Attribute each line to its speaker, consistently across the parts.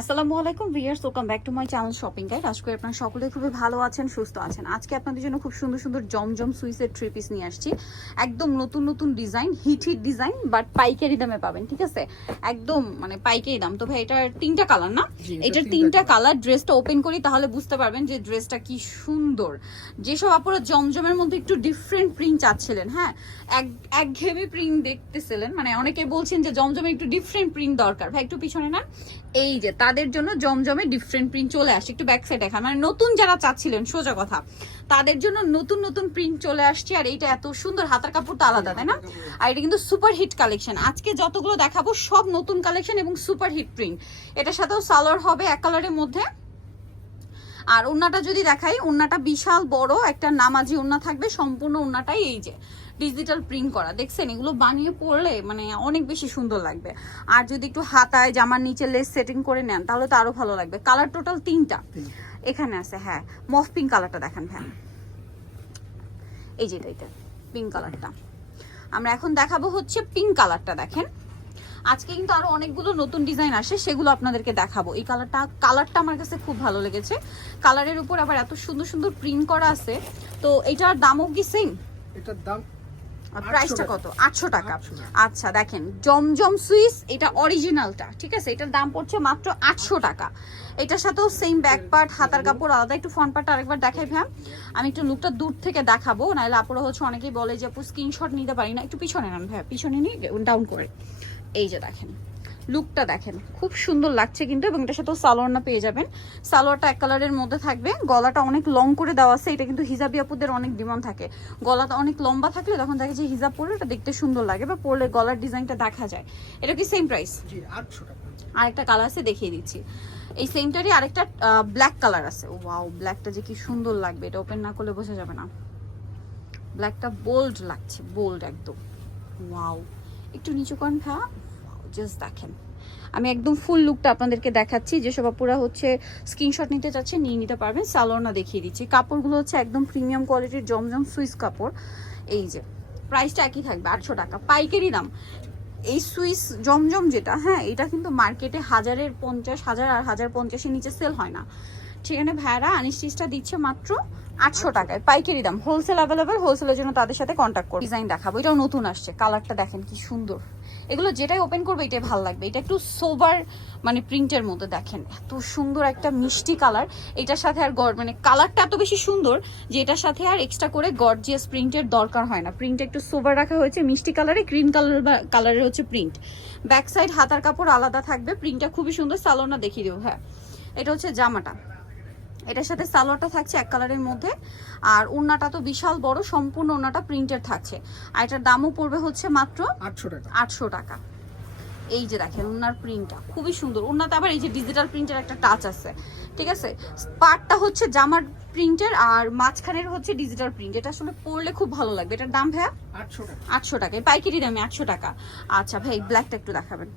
Speaker 1: আসসালামু আলাইকুম viewers welcome back to my channel shopping guide আজকে আপনারা সকলে খুবই ভালো আছেন সুস্থ আছেন। আজকে আপনাদের জন্য খুব সুন্দর সুন্দর জমজম সুইসের থ্রি পিস নিয়ে আসছি। একদম নতুন নতুন design hit hit design but পাইকারি দামে পাবেন ঠিক আছে? একদম মানে পাইকারি দাম। তো ভাই এটার তিনটা কালার না?
Speaker 2: এটার তিনটা
Speaker 1: কালার ড্রেসটা ওপেন করি তাহলে বুঝতে পারবেন যে ড্রেসটা কি সুন্দর। যেসব আপুরা জমজমের মধ্যে একটু ডিফারেন্ট প্রিন্ট চাচ্ছিলেন হ্যাঁ? এক একঘেয়েমি প্রিন্ট দেখতেছিলেন। মানে অনেকে বলছেন যে জমজমে একটু ডিফারেন্ট প্রিন্ট দরকার। ভাই একটু পিছনে না এই যে তাদের জন্য জমজমে ডিফারেন্ট প্রিন্ট চলে আসছে একটু ব্যাক সাইড দেখা মানে নতুন যারা চাচ্ছিলেন, সোজা কথা। তাদের জন্য নতুন নতুন প্রিন্ট চলে আসছে আর এইটা এত সুন্দর। হাতার কাপড় তো আলাদা, তাই না? আর এটা কিন্তু সুপার হিট কালেকশন আজকে যতগুলো দেখাবো, সব নতুন কালেকশন এবং সুপার হিট প্রিন্ট এটার সাথেও সালোয়ার হবে এক কালারের মধ্যে। আর ওন্নাটা যদি দেখাই ওন্নাটা বিশাল বড়, একটা নামাজি ওন্না থাকবে, সম্পূর্ণ ওন্নাটাই এই যে। ডিজিটাল প্রিন্ট করা। দেখছেন এগুলো বানিয়ে পড়লে মানে অনেক বেশি সুন্দর লাগবে। আর যদি একটু হাতায় জামার নিচে লেস সেটিং করে নেন তাহলে তো আরও ভালো লাগবে। কালার টোটাল তিনটা। এখানে আছে হ্যাঁ। মফ পিঙ্ক কালারটা দেখেন হ্যাঁ। এই যে এটা পিঙ্ক কালারটা আমরা এখন দেখাবো হচ্ছে পিঙ্ক কালারটা দেখেন। আজকে কিন্তু আরও অনেকগুলো নতুন ডিজাইন আসে সেগুলো আপনাদেরকে দেখাবো। এই কালারটা কালারটা আমার কাছে খুব ভালো লেগেছে। কালারের উপর আবার এত সুন্দর সুন্দর প্রিন্ট করা আছে। তো এটার দামও কি সেম
Speaker 2: এটার দাম
Speaker 1: প্রাইসটা কত? আটশো টাকা। আচ্ছা দেখেন জমজম সুইস এটা অরিজিনালটা ঠিক আছে? এটার দাম পড়ছে মাত্র আটশো টাকা। এটার সাথেও সেম ব্যাক পার্ট হাতার কাপড় আলাদা। একটু ফ্রন্ট পার্ট আরেকবার দেখাই ভ্যাম আমি একটু লুকটা দূর থেকে দেখাবো নাহলে আপুরা হচ্ছে অনেকেই বলে যে আপু স্ক্রিনশট নিতে পারি না। একটু পিছনে নেন ভাইয়া পিছনে নিয়ে ডাউন করে। এই যে দেখেন লুকটা দেখেন। খুব সুন্দর লাগছে কিন্তু এবং এটার সাথেও সালোয়ারটা পেয়ে যাবেন। সালোয়ারটা এক কালারের মধ্যে থাকবে। গলাটা অনেক লং করে দেওয়া আছে। এটা কিন্তু হিজাবি আপুদের অনেক ডিমান্ড থাকে। গলাটা অনেক লম্বা থাকলে তখন দেখে যে হিজাব পরলে এটা দেখতে সুন্দর লাগে বা পরলে গলার ডিজাইনটা দেখা যায়। এটা কি সেম প্রাইস
Speaker 2: জি আটশো টাকা।
Speaker 1: আরেকটা কালার আছে দেখিয়ে দিচ্ছি। এই সেমটারই আরেকটা ব্ল্যাক কালার আছে। ওয়াও ব্ল্যাকটা যে কি সুন্দর লাগবে। এটা ওপেন না করলে বোঝা যাবে না। ব্ল্যাকটা বোল্ড লাগছে বোল্ড একদম। ওয়াও একটু নিচু করেন ভ্যা জাস্ট দেখেন। আমি একদম ফুল লুকটা আপনাদেরকে দেখাচ্ছি। যেসব আপুরা হচ্ছে স্ক্রিনশট নিতে চাচ্ছে নিয়ে নিতে পারবেন। সালোয়ারনা দেখিয়ে দিচ্ছি। কাপড়গুলো হচ্ছে একদম প্রিমিয়াম কোয়ালিটির জমজম সুইস কাপড়। এই যে প্রাইসটা একই থাকবে, আটশো টাকা। পাইকারি দাম। এই সুইস জমজম যেটা হ্যাঁ এটা কিন্তু মার্কেটে হাজারের পঞ্চাশ, হাজার আর হাজার পঞ্চাশের নিচে সেল হয় না। সেখানে ভ্যারা আনিস্টিসটা দিচ্ছে মাত্র আটশো টাকায়, পাইকারি দাম। হোলসেল অ্যাভেলেবেল হোলসেলের জন্য তাদের সাথে কন্ট্যাক্ট করো ডিজাইন দেখাবো, এটাও নতুন আসছে কালারটা দেখেন কি সুন্দর। এগুলো যেটাই ওপেন করবে, এটাই ভালো লাগবে। এটা একটু সোবার মানে প্রিন্টের মধ্যে দেখেন, এত সুন্দর একটা মিষ্টি কালার এটার সাথে আর গড় মানে কালারটা এত বেশি সুন্দর যে এটার সাথে আর এক্সট্রা করে গর্জিয়াস প্রিন্টের দরকার হয় না। প্রিন্ট একটু সোবার রাখা হয়েছে, মিষ্টি কালারে গ্রিন কালার বা কালারের হচ্ছে প্রিন্ট ব্যাক সাইড হাতার কাপড় আলাদা থাকবে প্রিন্টটা খুবই সুন্দর সালোনা দেখিয়ে দেবো হ্যাঁ। এটা হচ্ছে জামাটা। এটার সাথে সালোয়ারটা থাকছে এক কালারের মধ্যে। আর ওড়নাটা তো বিশাল বড় সম্পূর্ণ ওড়নাটা প্রিন্টের থাকছে। আর এটার দামও পড়বে হচ্ছে মাত্র
Speaker 2: আটশো টাকা।
Speaker 1: আটশো টাকা। এই যে দেখেন ওনার প্রিন্টটা খুবই সুন্দর। ওনাতে আবার এই যে ডিজিটাল প্রিন্টের একটা টাচ আছে। ঠিক আছে? পার্টটা হচ্ছে জামার প্রিন্টের আর মাঝখানের হচ্ছে ডিজিটাল প্রিন্ট এটা আসলে পরলে খুব ভালো লাগবে। এটার দাম ভাইয়া?
Speaker 2: আটশো টাকা।
Speaker 1: আটশো টাকা। পাইকারি দামে আটশো টাকা। আচ্ছা ভাই ব্ল্যাকটা একটু দেখাবেন।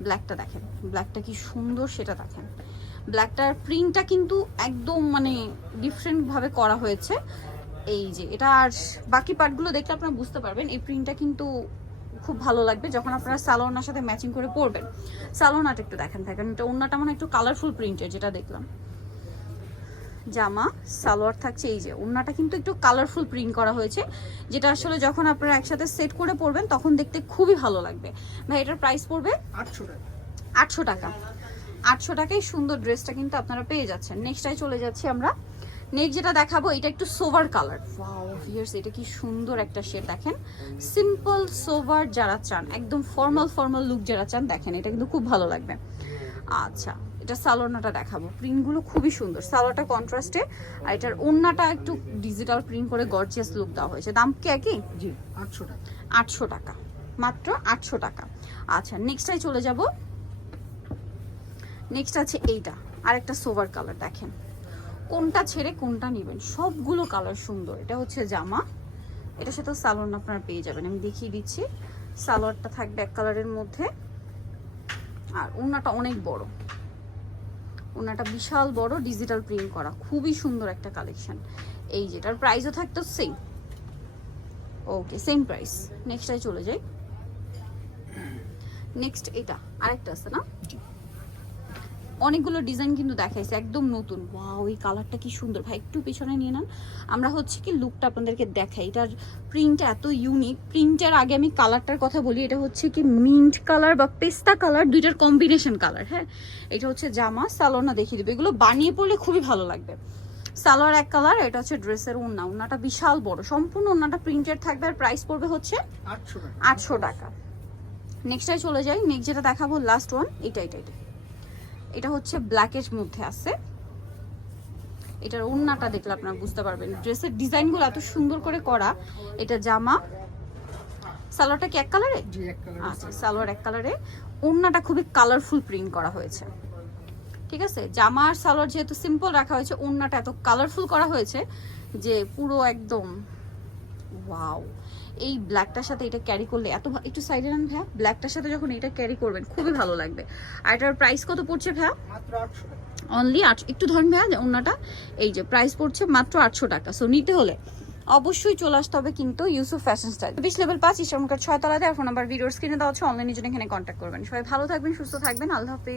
Speaker 1: ব্ল্যাকটা দেখেন। ব্ল্যাকটা কি সুন্দর সেটা দেখেন। ব্ল্যাকটার প্রিন্টটা কিন্তু একদম মানে ডিফারেন্ট ভাবে করা হয়েছে। এই যে এটা আর বাকি পার্টগুলো দেখলে আপনারা বুঝতে পারবেন এই প্রিন্টটা কিন্তু খুব ভালো লাগবে যখন আপনারা সালোনার সাথে ম্যাচিং করে পরবেন। সালোনাটা একটু দেখেন থাকেন এটা অন্যটা মানে একটু কালারফুল প্রিন্টের যেটা দেখলাম। জামা সালোয়ার থাকছে এই যে ওড়নাটা কিন্তু একটু কালারফুল প্রিন্ট করা হয়েছে যেটা আসলে যখন আপনারা একসাথে সেট করে পরবেন তখন দেখতে খুবই ভালো লাগবে। ভাই এটার প্রাইস পড়বে
Speaker 2: আটশো টাকা।
Speaker 1: আটশো টাকা। আটশো টাকায় সুন্দর ড্রেসটা কিন্তু আপনারা পেয়ে যাচ্ছেন। নেক্সটাই চলে যাচ্ছি আমরা। নেক্সট যেটা দেখাবো এটা একটু সোভার কালার ওয়াও ভিয়ার্স এটা কি সুন্দর একটা শেড দেখেন। সিম্পল সোভার যারা চান একদম ফর্মাল ফর্মাল লুক যারা চান দেখেন এটা কিন্তু খুব ভালো লাগবে। আচ্ছা এটা সালোনাটা দেখাবো। প্রিন্টগুলো খুবই সুন্দর। সালোয়ারটা কন্ট্রাস্টে আর এটার ওড়নাটা একটু ডিজিটাল প্রিন্ট করে গর্জিয়াস লুক দেওয়া হয়েছে। দাম কি একই?
Speaker 2: জি আটশো টাকা।
Speaker 1: আটশো টাকা। মাত্র আটশো টাকা। আচ্ছা নেক্সটাই চলে যাব। নেক্সট আছে এইটা। আরেকটা সোভার কালার দেখেন। কোনটা ছেড়ে কোনটা নেবেন? সবগুলো কালার সুন্দর। এটা হচ্ছে জামা। এটার সাথে সালোয়ার আপনারা পেয়ে যাবেন। আমি দেখিয়ে দিচ্ছি। সালোয়ারটা থাকবে এক কালারের মধ্যে। আর ওনাটা অনেক বড়। ওনাটা বিশাল বড় ডিজিটাল প্রিন্ট করা। খুবই সুন্দর একটা কালেকশন এই যেটার প্রাইসও থাকতো সেম ওকে সেম প্রাইস নেক্সটটাই চলে যাই। নেক্সট এটা। আরেকটা আছে না? অনেকগুলো ডিজাইন কিন্তু দেখাইছে একদম নতুন। ওয়াও এই কালারটা কি সুন্দর। ভাই একটু পিছনে নিয়ে নেন। আমরা হচ্ছে কি লুকটা আপনাদেরকে দেখাই। এটার প্রিন্টটা এত ইউনিক প্রিন্টের আগে আমি কালারটার কথা বলি এটা হচ্ছে কি মিন্ট কালার বা পেস্তা কালার দুইটার কম্বিনেশন কালার হ্যাঁ? এটা হচ্ছে জামা সালোনা দেখিয়ে দেবে। এগুলো বানিয়ে পড়লে খুবই ভালো লাগবে। সালোয়ার এক কালার এটা হচ্ছে ড্রেসের ওড়না। ওড়নাটা বিশাল বড়। সম্পূর্ণ ওড়নাটা প্রিন্টেড থাকবে আর প্রাইস পড়বে হচ্ছে
Speaker 2: আটশো টাকা।
Speaker 1: আটশো টাকা। নেক্সটটাই চলে যাই। নেক্সট যেটা দেখাবো লাস্ট ওয়ান এটা এটা এটা। এটা হচ্ছে ব্ল্যাকের মধ্যে আছে। এটার ওড়নাটা দেখলে আপনারা বুঝতে পারবেন। ড্রেসের ডিজাইনগুলো এত সুন্দর করে করা এটা জামা। সালোয়ারটা কি এক কালারে? আচ্ছা সালোয়ার এক কালারে। ওড়নাটা খুবই কালারফুল প্রিন্ট করা হয়েছে। ঠিক আছে? জামা আর সালোয়ার যেহেতু সিম্পল রাখা হয়েছে ওড়নাটা এত কালারফুল করা হয়েছে যে পুরো একদম ওয়াও এই ব্ল্যাকটার সাথে এটা ক্যারি করলে এত একটু সাইডে নেন ভাইয়া। ব্ল্যাকটার সাথে যখন এটা ক্যারি করবেন খুবই ভালো লাগবে। আর এটার প্রাইস কত পড়ছে
Speaker 2: আটশো
Speaker 1: অনলি আট একটু ধরেন ভাইয়া যে ওনাটা এই যে প্রাইস পড়ছে মাত্র আটশো টাকা। সো নিতে হলে অবশ্যই চলে আসতে হবে কিন্তু ইউসুফ ফ্যাশন স্টাইল বিশ লেভেল পাঁচ ইস্টারমার্কেট ছয় তলাতে। আর ফোন নাম্বার ভিডিওর স্ক্রিনে দেওয়া হচ্ছে অনলাইনের জন্য এখানে কন্ট্যাক্ট করবেন। সবাই ভালো থাকবেন সুস্থ থাকবেন। আল্লাহ হাফিজ।